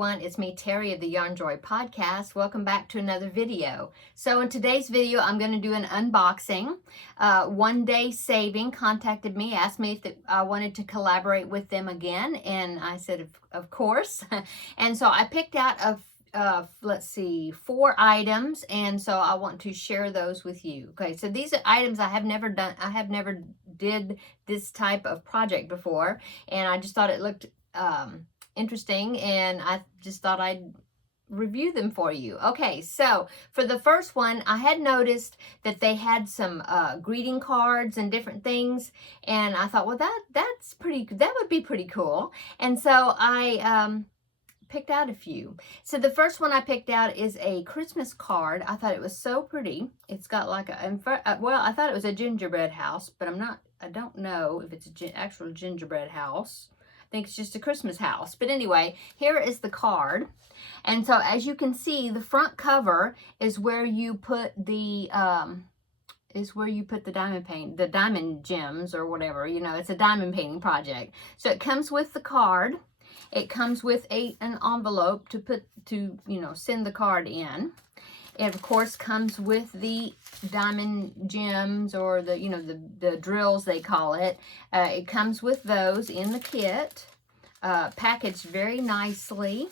everyone, it's me, Terry of the Yarn Joy Podcast. Welcome back to another video. So in today's video, I'm going to do an unboxing. Onedaysaving contacted me, asked me if I wanted to collaborate with them again, and I said, of course. And so I picked out let's see, 4 items, and so I want to share those with you. Okay, so these are items I have never done. I have never did this type of project before, and I just thought it looked interesting, and I just thought I'd review them for you. Okay, so for the first one, I had noticed that they had some greeting cards and different things, and I thought, well, that would be pretty cool. And so I picked out a few. So the first one I picked out is a Christmas card. I thought it was so pretty. It's got like well, I thought it was a gingerbread house, but I don't know if it's an actual gingerbread house. I think it's just a Christmas house. But anyway, here is the card. And so as you can see, the front cover is where you put the diamond gems or whatever. You know, it's a diamond painting project. So it comes with the card. It comes with an envelope to send the card in. It of course comes with the diamond gems, or the drills they call it. It comes with those in the kit, packaged very nicely.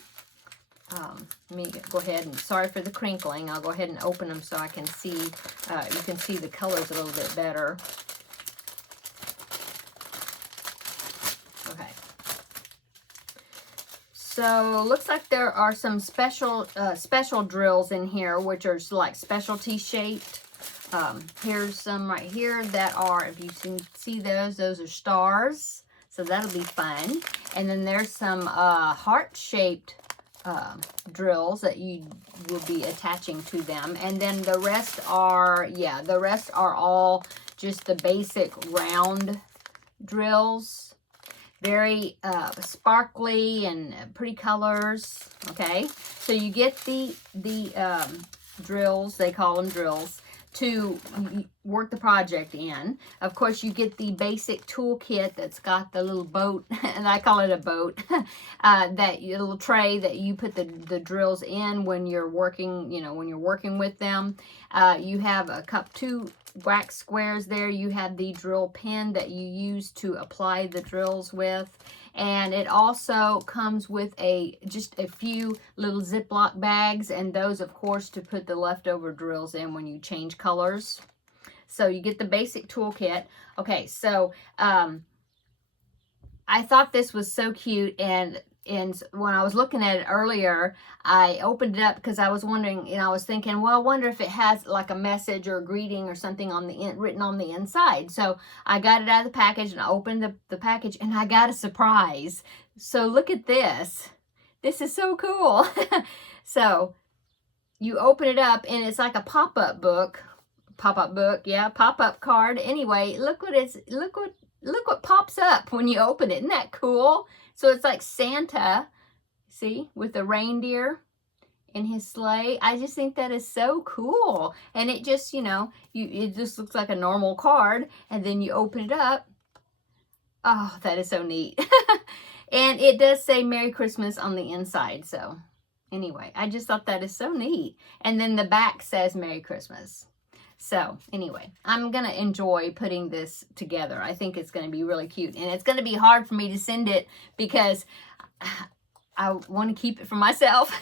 Let me go ahead and, sorry for the crinkling, I'll go ahead and open them so I can see, you can see the colors a little bit better. Okay. So looks like there are some special drills in here, which are like specialty shaped. Here's some right here that are, if you can see those are stars. So that'll be fun. And then there's some heart shaped drills that you will be attaching to them. And then the rest are, all just the basic round drills. Very sparkly and pretty colors. Okay, so you get the drills, they call them drills, to work the project in. Of course, you get the basic toolkit that's got the little boat, and I call it a boat, that little tray that you put the drills in when you're working, when you're working with them. You have two wax squares there. You have the drill pen that you use to apply the drills with. And it also comes with just a few little Ziploc bags, and those, of course, to put the leftover drills in when you change colors. So you get the basic toolkit. Okay, so I thought this was so cute, and when I was looking at it earlier, I opened it up because I was wondering, I was thinking, well, I wonder if it has like a message or a greeting or something on the written on the inside. So I got it out of the package, and I opened the package, and I got a surprise. So look at this. This is so cool. So you open it up, and it's like a pop-up card. Anyway, look what pops up when you open it. Isn't that cool? So it's like Santa, see, with the reindeer in his sleigh. I just think that is so cool. And it just, it just looks like a normal card, and then you open it up. Oh, that is so neat. And it does say Merry Christmas on the inside. So anyway, I just thought that is so neat. And then the back says Merry Christmas. So anyway, I'm going to enjoy putting this together. I think it's going to be really cute. And it's going to be hard for me to send it because I want to keep it for myself.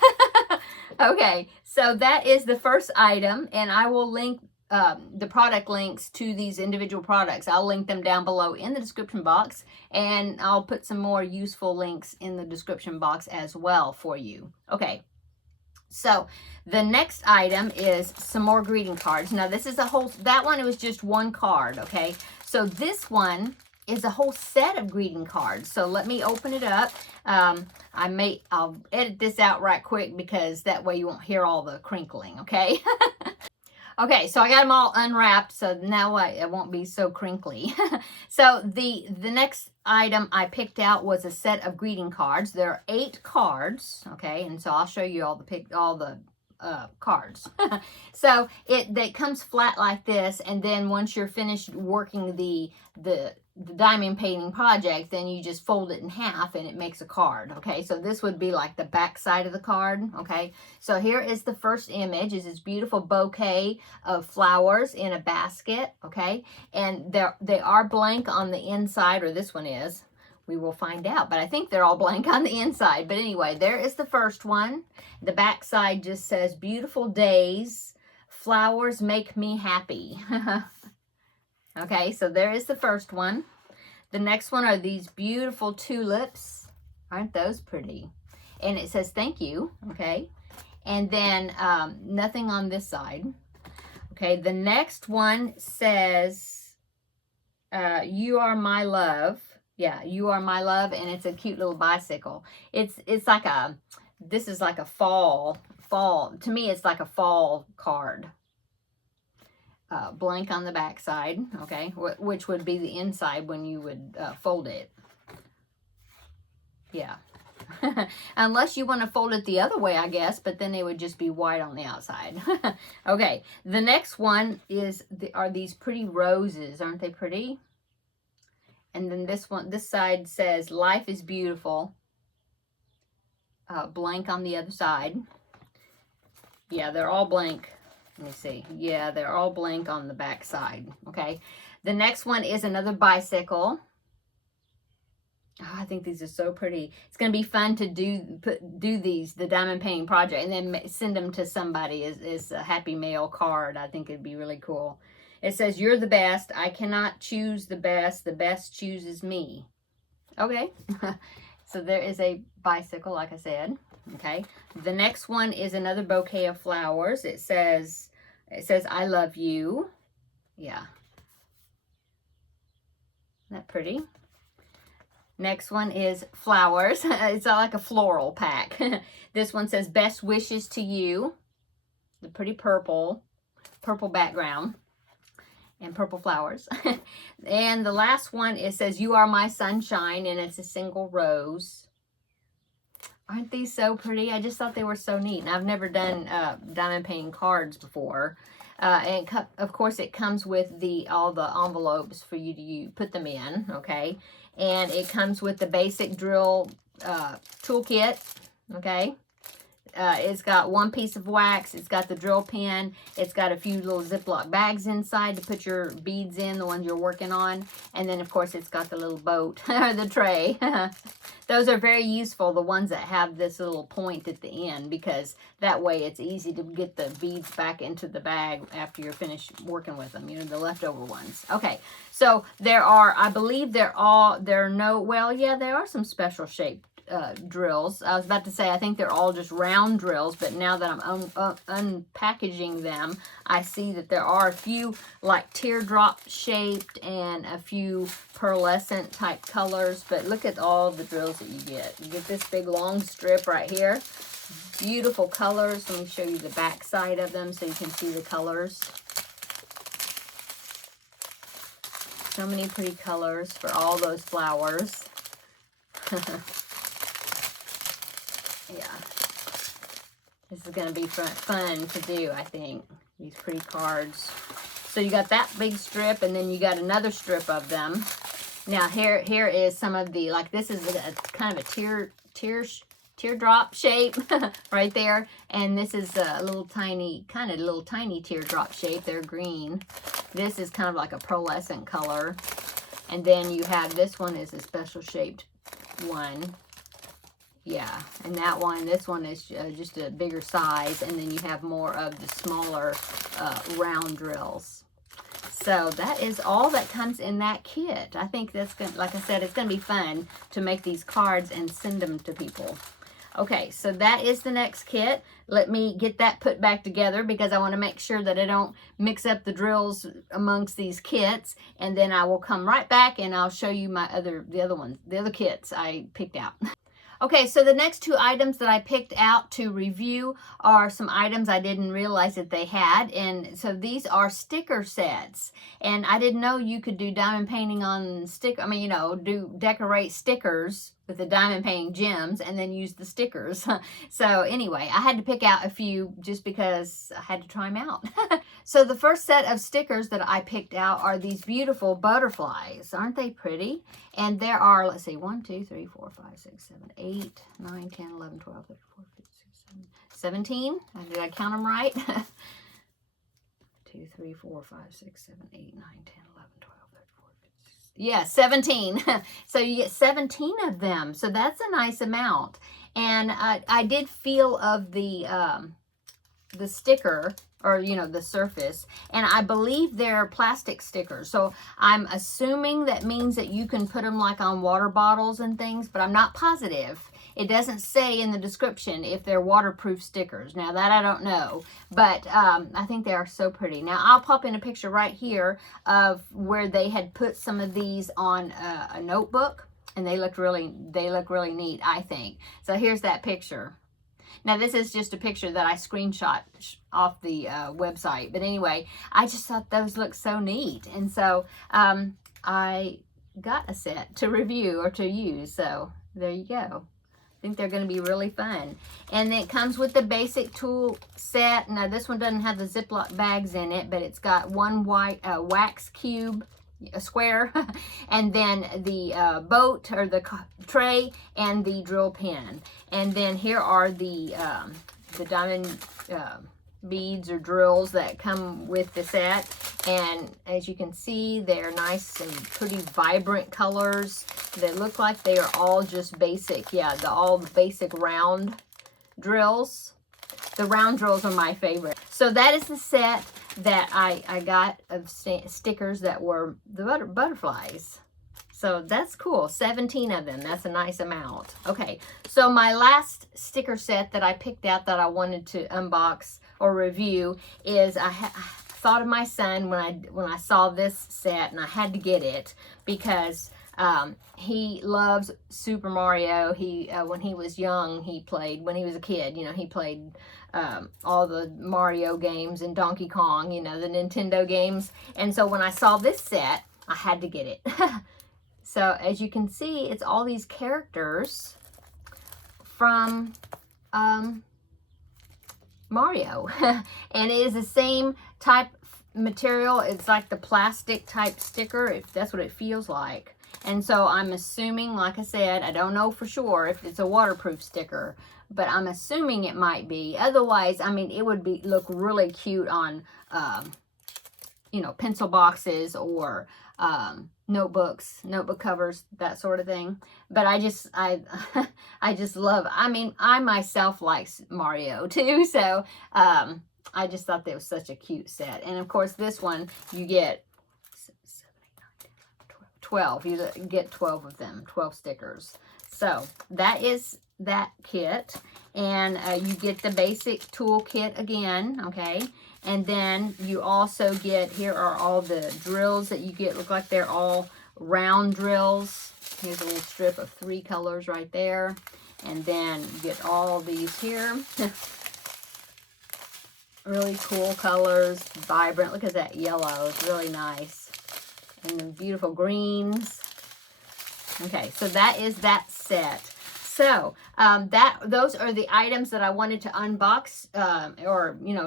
Okay, so that is the first item. And I will link the product links to these individual products. I'll link them down below in the description box. And I'll put some more useful links in the description box as well for you. So the next item is some more greeting cards. Now this is that one, it was just one card, okay? So this is a whole set of greeting cards. So let me open it up. I'll edit this out right quick because that way you won't hear all the crinkling, okay? Okay, so I got them all unwrapped, so now it won't be so crinkly. So the next item I picked out was a set of greeting cards. There are 8 cards, okay, and so I'll show you all the cards. So it comes flat like this, and then once you're finished working the the diamond painting project, then you just fold it in half and it makes a card. Okay, so this would be like the back side of the card. Okay, so here is the first image. Is this beautiful bouquet of flowers in a basket. Okay, and they are blank on the inside, or this one is. We will find out, but I think they're all blank on the inside. But anyway, there is the first one. The back side just says, beautiful days, flowers make me happy. Okay, so there is the first one. The next one are these beautiful tulips. Aren't those pretty? And it says, thank you, okay? And then nothing on this side. Okay, the next one says, you are my love. Yeah, you are my love, and it's a cute little bicycle. It's like this is like a fall, to me it's like a fall card. Blank on the back side, okay, which would be the inside when you would fold it. Yeah. Unless you want to fold it the other way, I guess, but then it would just be white on the outside. Okay, the next one are these pretty roses. Aren't they pretty? And then this side says, life is beautiful. Blank on the other side. Yeah, they're all blank. Let me see. Yeah, they're all blank on the back side. Okay. The next one is another bicycle. Oh, I think these are so pretty. It's going to be fun to do the diamond painting project, and then send them to somebody as a happy mail card. I think it'd be really cool. It says, you're the best. I cannot choose the best. The best chooses me. Okay. So there is a bicycle, like I said. Okay. The next one is another bouquet of flowers. It says, I love you. Yeah. Isn't that pretty? Next one is flowers. It's like a floral pack. This one says, best wishes to you. The pretty purple background. And purple flowers. And the last one, it says, you are my sunshine, and it's a single rose. Aren't these so pretty? I just thought they were so neat. And I've never done diamond painting cards before. And of course, it comes with all the envelopes for you to put them in, okay? And it comes with the basic drill toolkit, okay? It's got one piece of wax. It's got the drill pen. It's got a few little Ziploc bags inside to put your beads in, the ones you're working on. And then, of course, it's got the little boat, or the tray. Those are very useful, the ones that have this little point at the end, because that way it's easy to get the beads back into the bag after you're finished working with them, the leftover ones. Okay, so there are, I believe there are some special shaped drills. I was about to say, I think they're all just round drills, but now that I'm unpackaging them, I see that there are a few like teardrop shaped and a few pearlescent type colors. But look at all the drills that you get. You get this big long strip right here. Beautiful colors. Let me show you the back side of them so you can see the colors. So many pretty colors for all those flowers. Yeah, this is going to be fun to do, I think, these pretty cards. So you got that big strip, and then you got another strip of them. Now here is some of the, like, this is a kind of a teardrop shape right there, and this is a little tiny teardrop shape. They're green. This is kind of like a pearlescent color, and then you have this one is a special shaped one. Yeah, and this one is just a bigger size, and then you have more of the smaller round drills. So that is all that comes in that kit. I think that's going to, like I said, it's going to be fun to make these cards and send them to people. Okay, so that is the next kit. Let me get that put back together because I want to make sure that I don't mix up the drills amongst these kits, and then I will come right back and I'll show you the other kits I picked out. Okay, so the next two items that I picked out to review are some items I didn't realize that they had. And so these are sticker sets. And I didn't know you could do diamond painting on decorate stickers with the diamond painting gems and then use the stickers. So anyway, I had to pick out a few just because I had to try them out. So the first set of stickers that I picked out are these beautiful butterflies. Aren't they pretty? And there are, let's see, 1, 2, 3, 4, 5, 6, 7, 8, 9, 10, 11, 12, 13, 14, 15, 16, 17. Did I count them right? 2, 3, 4, 5, 6, 7, 8, 9, 10, 11, 12, 13, 14, 15, 16. Yeah, 17. So you get 17 of them. So that's a nice amount. And I did feel of the sticker, or the surface, and I believe they're plastic stickers, so I'm assuming that means that you can put them like on water bottles and things, but I'm not positive. It doesn't say in the description if they're waterproof stickers. Now that I don't know, but I think they are so pretty. Now I'll pop in a picture right here of where they had put some of these on a notebook, and they look really neat, I think. So here's that picture. Now, this is just a picture that I screenshot off the website. But anyway, I just thought those looked so neat. And so I got a set to review or to use. So there you go. I think they're going to be really fun. And then it comes with the basic tool set. Now, this one doesn't have the Ziploc bags in it, but it's got one white wax cube, a square, and then the boat or the tray and the drill pen. And then here are the diamond beads or drills that come with the set. And as you can see, they're nice and pretty vibrant colors. They look like they are all just basic. Yeah, all the basic round drills. The round drills are my favorite. So that is the set that I got of stickers that were the butterflies. So that's cool. 17 of them. That's a nice amount. Okay, so my last sticker set that I picked out that I wanted to unbox or review is I thought of my son when I saw this set, and I had to get it because he loves Super Mario. He when he was young, when he was a kid, he played all the Mario games and Donkey Kong, the Nintendo games. And so when I saw this set, I had to get it. So as you can see, it's all these characters from Mario. And it is the same type material. It's like the plastic type sticker, if that's what it feels like. And so I'm assuming, like I said, I don't know for sure if it's a waterproof sticker, but I'm assuming it might be. Otherwise, I mean, it would look really cute on, pencil boxes or notebooks, notebook covers, that sort of thing. But I just love, I myself like Mario too. So I just thought that was such a cute set. And of course, this one, you get 12. You get 12 of them, 12 stickers. So that is that kit. And you get the basic tool kit again, okay? And then you also get, here are all the drills that you get. Look like they're all round drills. Here's a little strip of 3 colors right there. And then you get all these here. Really cool colors, vibrant. Look at that yellow, it's really nice. And the beautiful greens. Okay, so that is that set. So those are the items that I wanted to unbox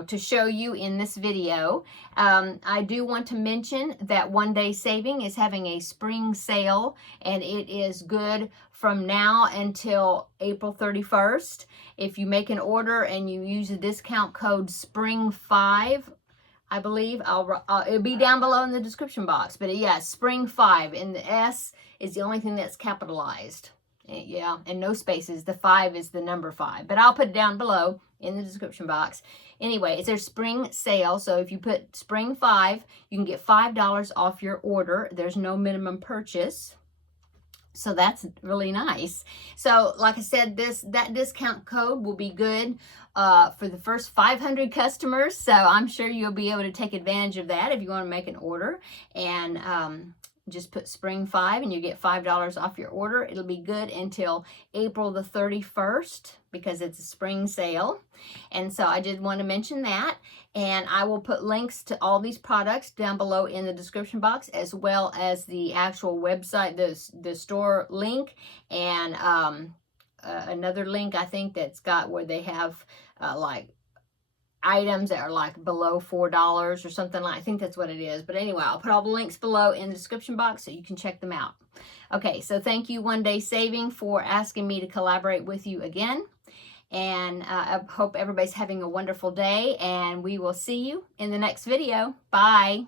to show you in this video. I do want to mention that Onedaysaving is having a spring sale, and it is good from now until April 31st. If you make an order and you use the discount code SPRING5, I believe, it'll be down below in the description box. But yeah, SPRING5, and the S is the only thing that's capitalized. Yeah, and no spaces. The 5 is the number 5. But I'll put it down below in the description box. Anyway, it's their spring sale. So if you put SPRING5, you can get $5 off your order. There's no minimum purchase. So that's really nice. So like I said, that discount code will be good for the first 500 customers. So I'm sure you'll be able to take advantage of that if you want to make an order and Just put Spring 5 and you get $5 off your order. It'll be good until April the 31st because it's a spring sale. And so I did want to mention that. And I will put links to all these products down below in the description box, as well as the actual website, the store link, and another link I think that's got where they have like items that are like below $4 or something like. I think that's what it is. But anyway, I'll put all the links below in the description box so you can check them out. Okay, so thank you One Day Saving for asking me to collaborate with you again. And I hope everybody's having a wonderful day, and we will see you in the next video. Bye.